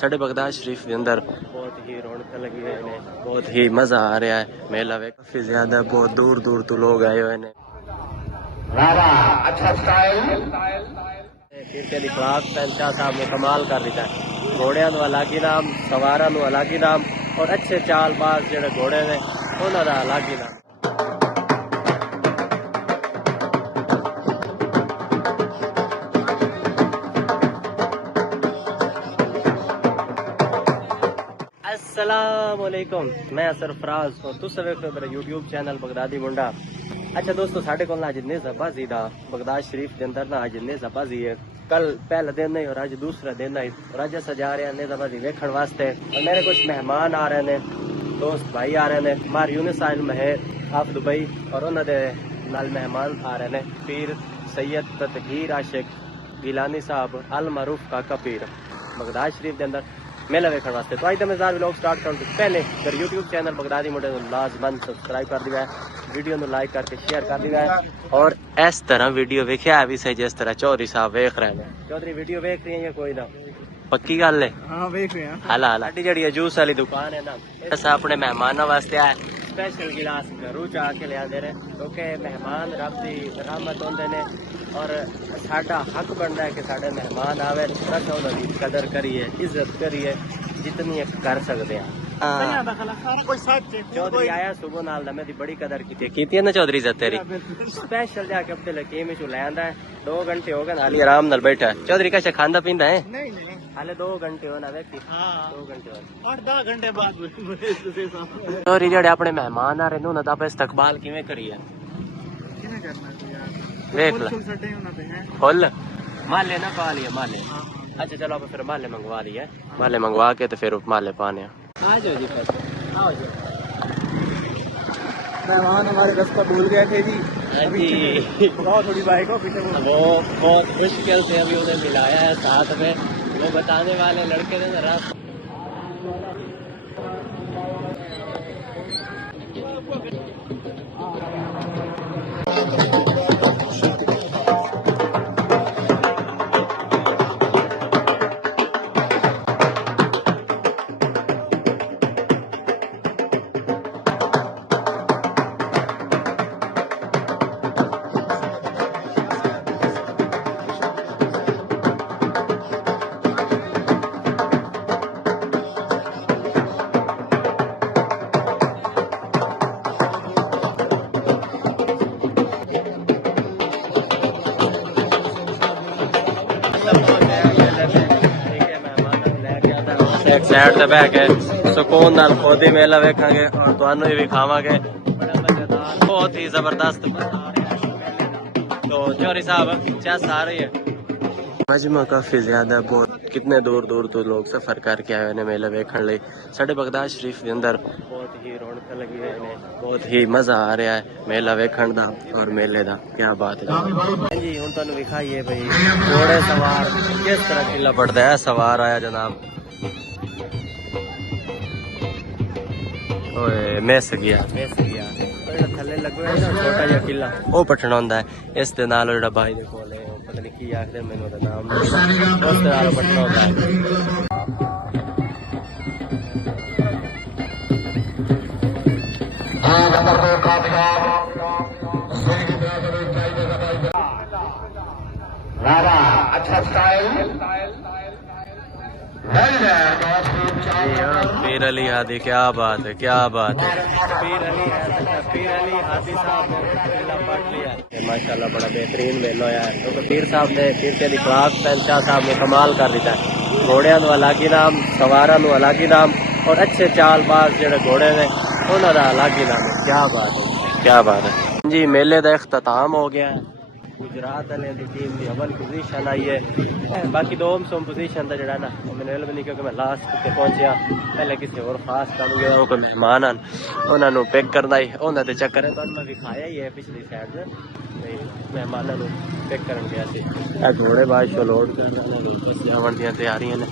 ساڈے بغداد شریف کے اندر بہت ہی رونق لگی ہوئی ہے، بہت ہی مزہ آ رہا ہے میلہ ویکھ کافی زیادہ بہت دور دور تو لوگ آئے ہوئے ہیں۔ اچھا سٹائل کیرتے دی خوراک شاہ صاحب نے کمال کر دیتا ہے، گھوڑیاں نو الگ ہی نام، سواراں نو الگ ہی نام، اور اچھے چال باز جڑے گھوڑے نے انہاں دا الگ ہی نام۔ السلام علیکم، میں سرفراز اور تساں ویکھ رہے ہو میرا یوٹیوب چینل بغدادی منڈا۔ اچھا دوستو، ساڈے کول اج نیزہ بازی دا بغداد شریف دے اندر نا اج نیزہ بازی ہے۔ کل پہلا دن ہے اور اج دوسرا دن ہے، اور اج اساں جا رہے ہیں نیزہ بازی ویکھن واسطے، اور میرے کچھ مہمان آ رہے ہیں، دوست بھائی آ رہے ہیں، مار یونس سائل مہر آپ دبئی، اور انہاں دے نال مہمان آ رہے ہیں پیر سید تطہیر عاشق گیلانی صاحب المعروف کاکا پیر بغداد شریف دے اندر میلہ ویکھن واسطے۔ تو اج دا مزار ولاگ سٹارٹ کرن تو پہلے میرے یوٹیوب چینل بغدادی منڈے نو لازمن سبسکرائب کر دینا ہے، ویڈیو نو لائک کر کے شیئر کر دینا ہے، اور اس طرح ویڈیو ویکھیا بھی صحیح جس طرح چودھری صاحب ویکھ رہے ہیں۔ چودھری ویڈیو ویکھ رہی ہیں یا کوئی نہ؟ پکی گل ہے؟ ہاں ویکھ رہے ہیں۔ ہلا ہلا جڑی جوس والی دکان ہے نا، اسا اپنے مہماناں واسطے آئے اسپیشل گلاس گھروں چا کے لے آندے نے، کیونکہ مہمان رب دی رحمت ہوندے نے، اور ساڈا حق بنتا ہے کہ ساڈے مہمان آوے تو انہاں دی قدر کریے، عزت کریے جتنی کر سکتے ہیں۔ چودھری آیا صبح نال میں دی بڑی قدر کیتی ہے نا چودھری عزت تیری، اسپیشل جا کے اپنے لکیم وچ لے آندا ہے۔ 2 گھنٹے ہو گئے حالی آرام نال بیٹھا ہے۔ چودھری کچھ کھاندا پیندا ہے؟ نہیں نہیں، حالے 2 گھنٹے ہونا ویکھی، 2 گھنٹے ہونا، 8-10 گھنٹے بعد۔ چودھری جڑے اپنے مہمان آ رہے نے انہاں دا استقبال کیویں کریے؟ کیویں کرنا دیکھ لے فل مالے نہ پا لیے مالے۔ اچھا چلو آپ پھر مالے منگوا لیے، مالے منگوا کے تو پھر مالے پانے آ جاؤ جی۔ پھر آؤ جی، مہمان ہمارے رستہ بھول گئے تھے جی، تھوڑی بائک ہو پیچھے، وہ بہت مشکل سے ابھی انہیں ملایا ہے ساتھ میں، وہ بتانے والے لڑکے نے ذرا ایک سائڈ سے بہ کے سکون نال خود ہی میلہ ویکھاں گے اور تانوں بھی کھاواں گے، بڑا مزیدار بہت ہی زبردست مزہ آ رہا ہے میلے دا۔ تو چوری صاحب چس آ رہی ہے، مجمع کافی زیادہ، بہت کتنے دور دور تو لوگ سفر کر کے آئے ہیں میلہ ویکھن لئی۔ ساڈے بغداد شریف کے اندر بہت ہی رونق لگی ہوئی ہے، بہت ہی مزہ آ رہا ہے میلہ ویکھن دا اور میلے دا، کیا بات ہے جی۔ ہن تانوں دکھائیے بھئی گھوڑے سوار کس طرح قلعہ پڑتا ہے، سوار آیا جناب، مس گیا تھلے لگے ہوئے نا چھوٹا جہا قلعہ، وہ پٹنا ہوندا ہے، اس دے نال جڑا بھائی دے کول ہے پتہ نہیں کی آکھدے مینوں دا نام نہیں، اس دے نال پٹنا ہوندا ہے۔ اچھا سٹائل پیر علی ہادی، کیا بات ہے کیا بات ہے، پیر علی ہادی صاحب نے قلعہ پٹ لیا ہے ماشاءاللہ، بڑا بہترین میلہ ہوا ہے، کیونکہ پیر صاحب نے کیرتے دی خوراک شاہ صاحب نے کمال کر دیتا ہے، گھوڑیاں نو الگ ہی نام، سواراں نو الگ ہی نام، اور اچھے چال باز جڑے گھوڑے نے انہاں دا الگ ہی نام ہے، کیا بات ہے کیا بات ہے جی۔ میلے دا اختتام ہو گیا ہے، گجرات والے دی ٹیم دی اول پوزیشن آئی ہے، باقی دوم سوم پوزیشن دا جڑا نا وہ مینوں علم نہیں، کیونکہ میں لاسٹ تے پہنچیا، پہلے کسی اور خاص کام گیا، وہ کوئی مہمان آن انہاں نو پک کرنا ہی انہاں دے چکر ہے، تانوں میں دکھایا ہی ہے پچھلی سائڈ تے مہماناں نو پک کرن گیا سی۔ اے گھوڑے باز شو لوڈ کر رہے ہیں، بس جاون دیاں تیاریاں نے،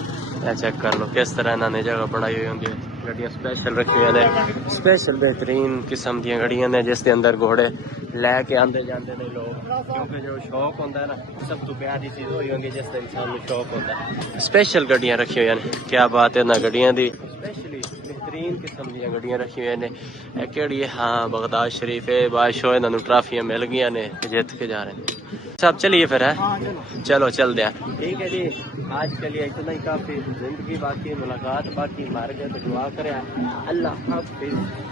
اے چیک کر لو کس طرح انہاں نے جگہ بنائی ہوئی ہوندی ہے۔ گڈیاں سپیشل رکھی ہوئی نے، سپیشل بہترین قسم دیا گڈیاں نے جس دے اندر گھوڑے لے کے آندے جاندے نے لوگ، کیونکہ جو شوق ہوتا ہے نا سب تو پیاری چیز ہوئی ہوگی جس کا انسان کو شوق ہوتا ہے۔ سپیشل گڈیاں رکھی ہوئی ہیں، کیا بات ہے نا گڈیاں دی، سپیشلی بہترین قسم دیا گڈیاں رکھی ہوئی نے۔ اے کیڑی ہے؟ ہاں بغداد شریف ہے، بادشاہ انہوں ٹرافیاں مل گئی نے، جیت کے جا رہے ہیں صاحب۔ چلیے پھر ہے، چلو چل دیا، ٹھیک ہے جی۔ آج کے لیے اتنا ہی کافی، زندگی باقی، ملاقات باقی، مار گئے تو دعا کریں۔ اللہ حافظ۔